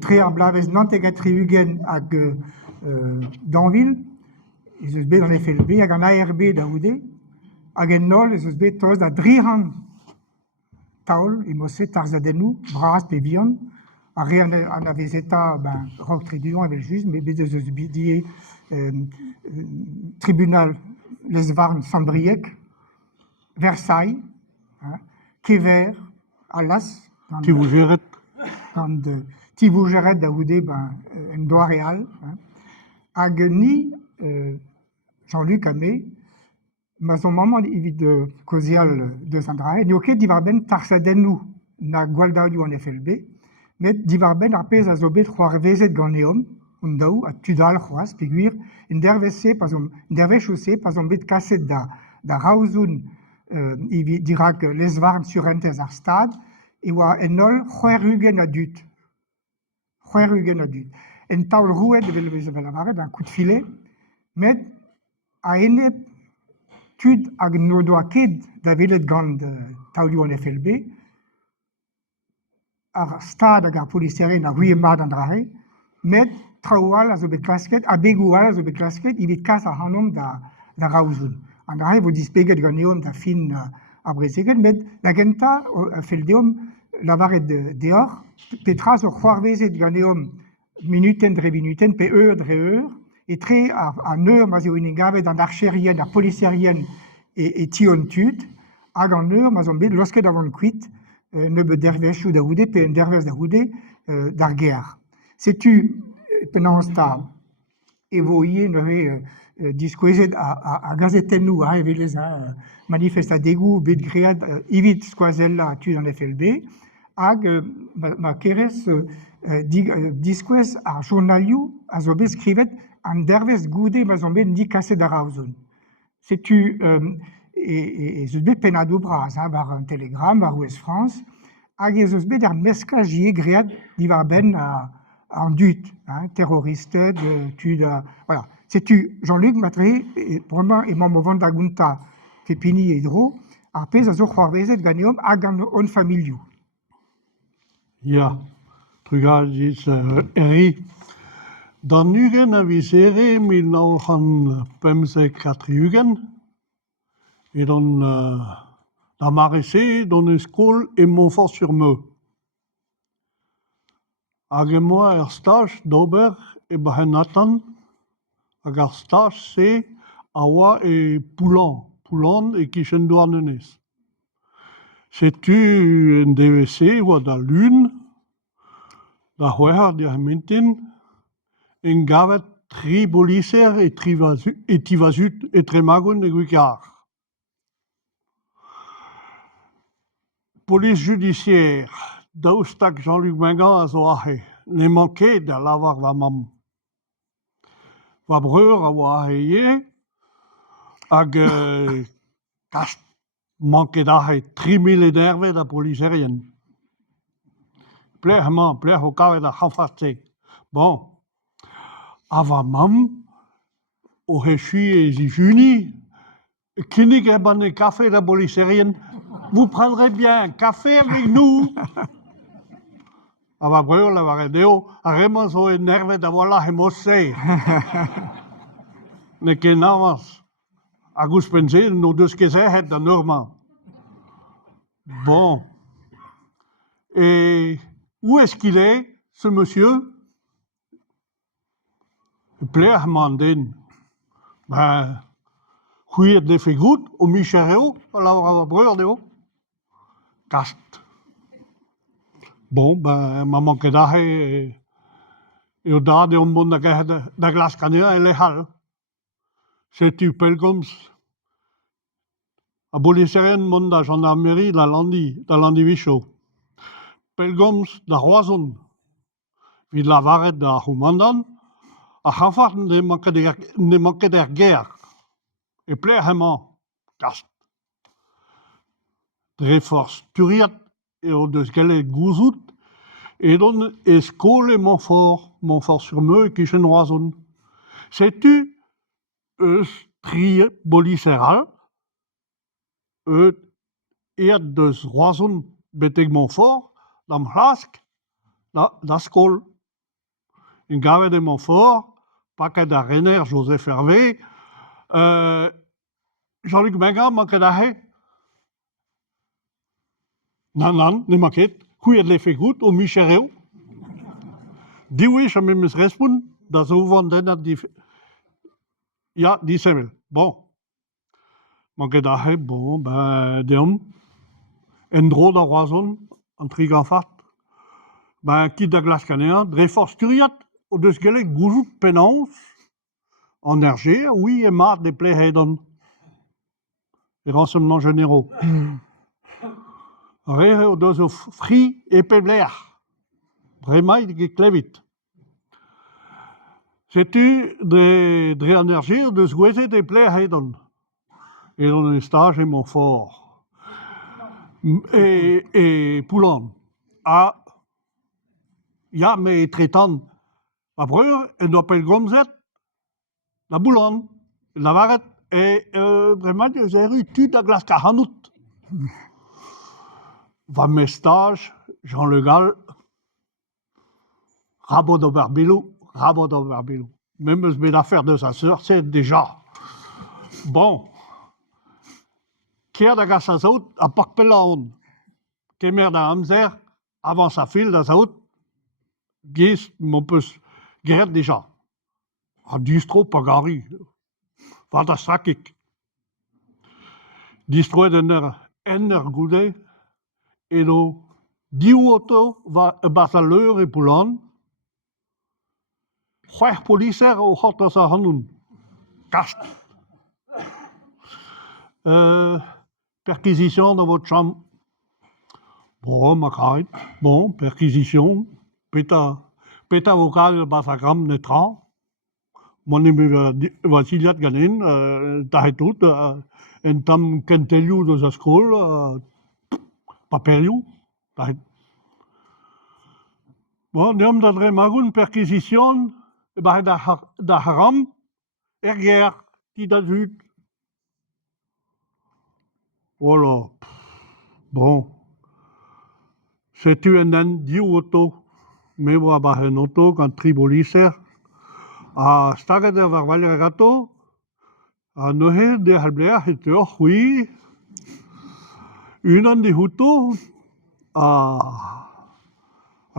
très à blaves nantegat triugen hag Danville, et eus bet an FLB hag an ARB daoude, hag en nol eus bet toz da drihan taol, e mosse tarzadennou, bras pe bihan, a re an avezeta, rok triduon evel just, mais bet eus die tribunal les Varnes Saint-Brieuc, Versailles, Kever, Alas, Tivougeret. Quand Tivougeret daoude en doa real, hag ni Jean-Luc Amé, ma son moment evit kozial de Sandrae, ne oket divarben tarsadennou na gwaldaoù an FLB, met divarben ar pez a zo bet c'hoar vezet gant eom, un daou a tudal c'hoaz, peguir en dervech ose, pas on bet kaset da raouzoun dirak les Varnes surentez ar stad, e oa en ol c'hwer a dut. En taol rouet vel avaret, un coup de filet, met a enep tud hag no doa ket da velet gant taolioù an FLB, ar stad hag ar poliserien a ruie mat an drare, met traoual a zo bet klasket, a begoual a zo bet klasket, evit kas ar hanom da raouzoun. An drare vo dispeget gant eom da fin a brezeget, met da genta FLDom lavaret deoc'h, petra zo c'hoarvezet gant eom minuten dre minuten, pe dre eur, et tre an eur ma zo gavet an archerien, ar poliserien et tion tud, hag an eur ma zo bet losket avon kuit, ne bet dervechou daoude, pe en dervez daoude d'ar gêr. Setu, penaos ta evoie ne diskouezet a gazetennou a evelez manifestadegou bet gread evit skoazella tud an FLB, hag ma kerez diskouez ar journalioù a zo bet skrivet an dervez goude ma zo bet di kaset da raouzon. Setu, et eus bet penadou bras, war un telegram, war Ouest France, hag eus bet ar meskaj ie gread divarben an dut, terroristed, tud, voilà. Setu, Jean-Luc Matre, vraiment, e mamm o vant da gonta pepini e dro, ar pez a zo c'hoarvezet gant eom hag an on familioù. Ja, trugadis eri. Dan ugen a vizere 1954, et dan da marese don eskol e Montfort-sur-Meu. Hag e moa ar staj d'ober e bahenatan, hag ar staj se a oa e Poulan e Kichendouarnenez. Setu en DVC oa da lun, da c'hwec'h diamintin, en gavet tri boliser e tivazut e tremagoun e gwikar. Police judiciaire, daoustak Jean-Luc Mingan a zo ahe, ne manket da lavar va mam. Va breur a oa ahe ie, hag kast manket ahe 3000 edervet da poliserien. Plech o kavet a c'hanfarte. Bon, a va mam, o rechui e zifuni, kinnig e ban e café da poliserien, vous prendrez bien un café avec nous. A va breur la var deo, a reman zo e nervet a wala he mosse. Ne ken avas. A gous pense, no deus kezehet da normal. Bon. Et où est-ce qu'il est, ce monsieur? Plech manden. Ben, c'hwir de fegout o Michereo, a lavar a breur deo. Kast. Bon, ben, ma manket ahe eo da de bon da glas kanea e lehal. Setu pelgomz a boliserien mont da gendarmerie da landi vicho. Pelgomz da roazon vid lavaret da c'houmandan, a c'hanfart ne manket er gêr. E plech emañ, kast. Dre forz turiat eo deus gallet gouzout, et don eskol e Montfort-sur-Meu e Kichenroazon. Setu eus tri boliseral, ead deus roazon betek Montfort, d'am c'hlask, da skol. En gavet de Montfort, paket da Renner, Joseph Hervé, Jean-Luc Benga, manket da he. Nan, nimmer ket. Hui het lefe goed, o Michereu. Diouech am emes respon, da zo van den die... Ja, die semmel. Bon. Manket da he, bon, ben, deom. En dro da roazon, an trig an fat. Ben, kit da glas kanean, dre forsturiat, o deus gelek goujout penans, en Hergé, oui, et marre des plaies hedon. Les renseignements généraux. Re o deus o fri e pebler. Vraiment, il est clevit. C'est-tu de en Hergé, de souhaiter des plaies hedon. Et dans un stage, et Montfort. Et Poulan. Ah, ja, mais traitant. Après, on appelle Gomzet, la Boulan, la Varette, et vraiment, j'ai eu tout la glace Kahanout. Va mes stages, Jean Le Gall, Rabot d'Auberbelou. Même ce l'affaire de sa sœur, c'est déjà. Bon. Kier da gas a zaout, a pak pelaon. Kemer da amzer, avant sa fille da zaout, gis, mon peus, geret déjà. A distro pagari. Va da strakik. Distro enner goude, edo diou auto va basa leur e poulan. C'hwech policer o hot da sa hanoun. Kast. Perquisition dans votre chambre. Bon, ma carit. Bon, perquisition. Peta vocal basa gram netra. Mon vasiliat ganin, tahetut, en tam kenteliou de sa skol, paperiou. Bon, neom da dre magoun perquisition, da haram, guerre, ti da zut. Voilà. Bon. C'est-tu un diou auto? Mais moi, bah, un auto, quand triboliser. A staget de varvalia gato. A nohe de halblea, et oui. Une an de huto. A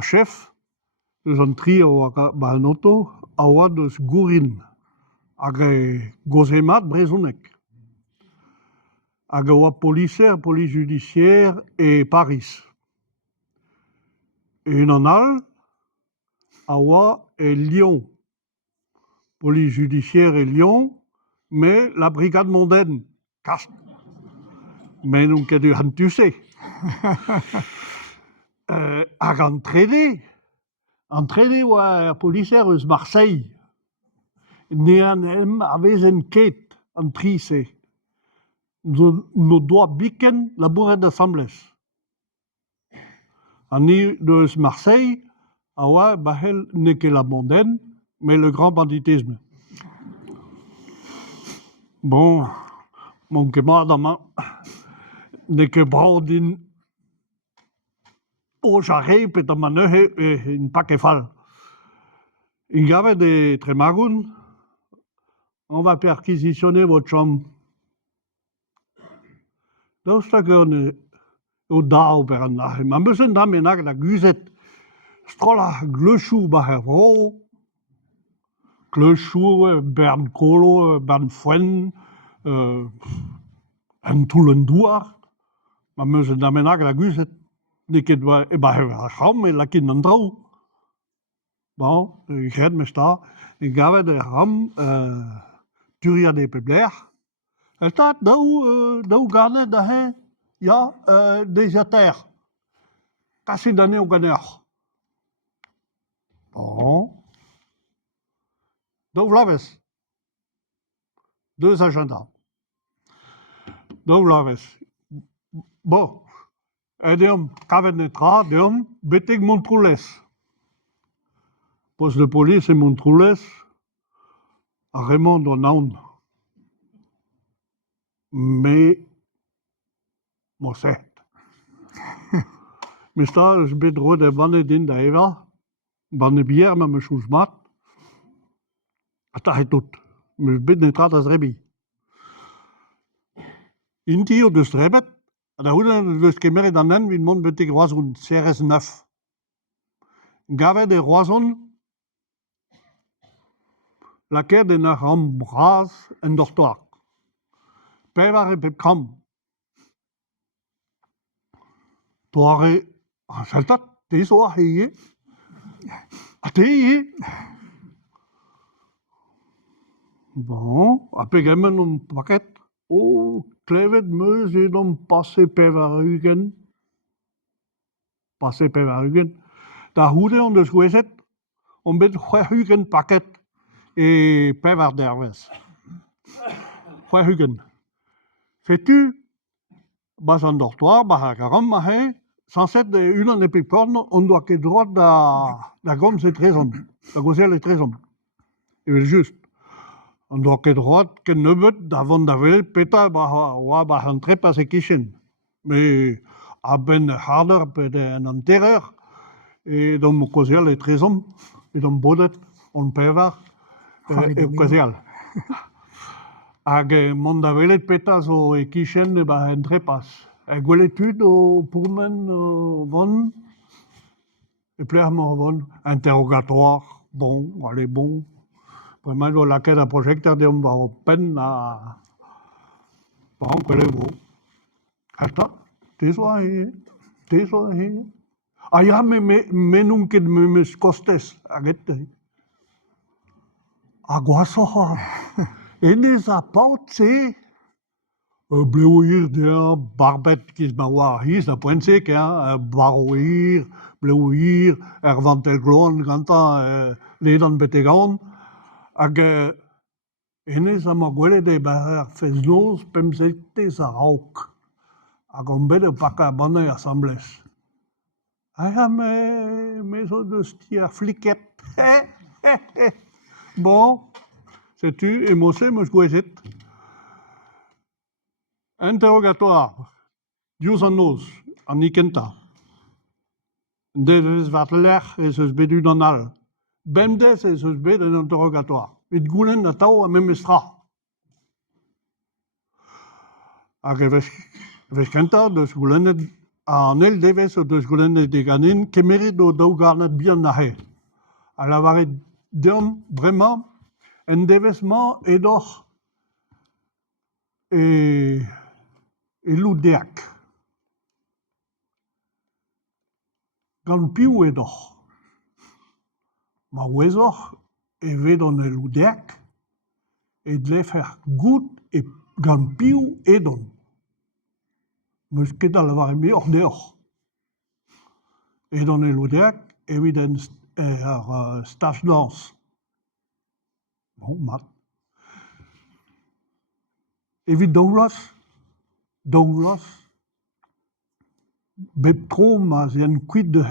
chef. Dus an trio, bah, un auto. A oa de gourin. Agre gozemat brezonek. Hag oa policer, police judiciaire et Paris. Et en al, Awa et Lyon. Police judiciaire et Lyon, mais la brigade mondaine, casse. Mais nous avons dû hantuser. Hag entraîné la policière de Marseille. Néan avait une quête en trissé. Nous doit biken la bourre d'assemblée. Annie de Marseille, awa bahel n'est que la mondaine, mais le grand banditisme. Bon, mon camarade n'est que braudin au jarret, peut-être manœuvre et une paquet fall. Il y avait des trémagoun, on va perquisitionner votre chambre. Donc, c'est qu'on est au dao per an nach. Man müssen da mir nach da güset strolla glöschu bahero glöschu bern kolo bern fuen en tulenduar. Man müssen da mir nach da güset niket bahero raum la kin an drau. Bon, ik red me sta. Ik gave de ram turia de pebler. El tat dau gane da he ja, désertaire. Cassé d'année au gagneur. Bon. Donc, voilà. 2 agendas. Donc, voilà. Bon. Et donc, Cavenetra, donc, Betek Montroules. Poste de police et Montroules. À Raymond Donaun. Mais, moi, c'est. Mais ça, je bedro de Vanedin d'Eva. Van de bier met mijn schoesmaat. Dat hij tot. Mijn binnen gaat als rebbi. In die dus rebet. En daar houden dus kemer dan en wie mon betek roison CRS 9. Gave de roison. Laquelle de nach Ambras en dortoir. Pevar et pepkam. Toare. Saltat. Det er så hege. Det er. Bon, après gamin un paquet. Oh, klevet meus et on passe pevarugen. Passe pevarugen. Da hoede on dus geweest. On bet hugen paquet. Et pevar derves. Hugen. Fais-tu? Bas en dortoir, bas à caram, mahé. Sans cette une en épicorne, on doit que droit da gomme c'est très homme. La gozelle est très homme. Et juste. On doit que droit que nebet davon davel peta bah entrer pas se kitchen. Mais à ben harder en antérieur et dans mon cosial est très homme et dans bodet on pevar et cosial. Ag mon davel peta so e kitchen bah entrer pas. Et l'étude pour men von et clairement von interrogatoire bon allez bon. Vraiment, la queda projecteur de un va pen a bon quelevo. Hasta, teso ahí. Allá me nunca me costes agette. Aguaso. En esa pautse. Bleuir de barbet qui se bawa his la pointe que barouir, bleuir, ervantel glon ganta ledan betegon. Ag Enes am gwele de bar feznos pemsete sa rauk. Ag on bet paka bonne assemblées. Ah mais so de stier fliquet. Bon, sais-tu, et moi c'est me jouezet. Interrogatoire. Dios an nos, an ikenta. Des wat leg is es bedu dan al. Bemdes is es bed un interrogatoire. Mit goulen na tau a memestra. Ag vez kenta, dus goulen an el deves o dus goulen de ganin, kemerit do dau garnet bien na he. A la varet deom, vraiment, en devesman edor e loudeak. Gant piou edor. Ma ouezor e vedon e loudeak et de faire gout et gant piou edon. Meus ket al var eme hor deoc'h. Edon e loudeak evit ar stage danse. Bon, mat. Evit daoulas, bep tro ma zen kuit de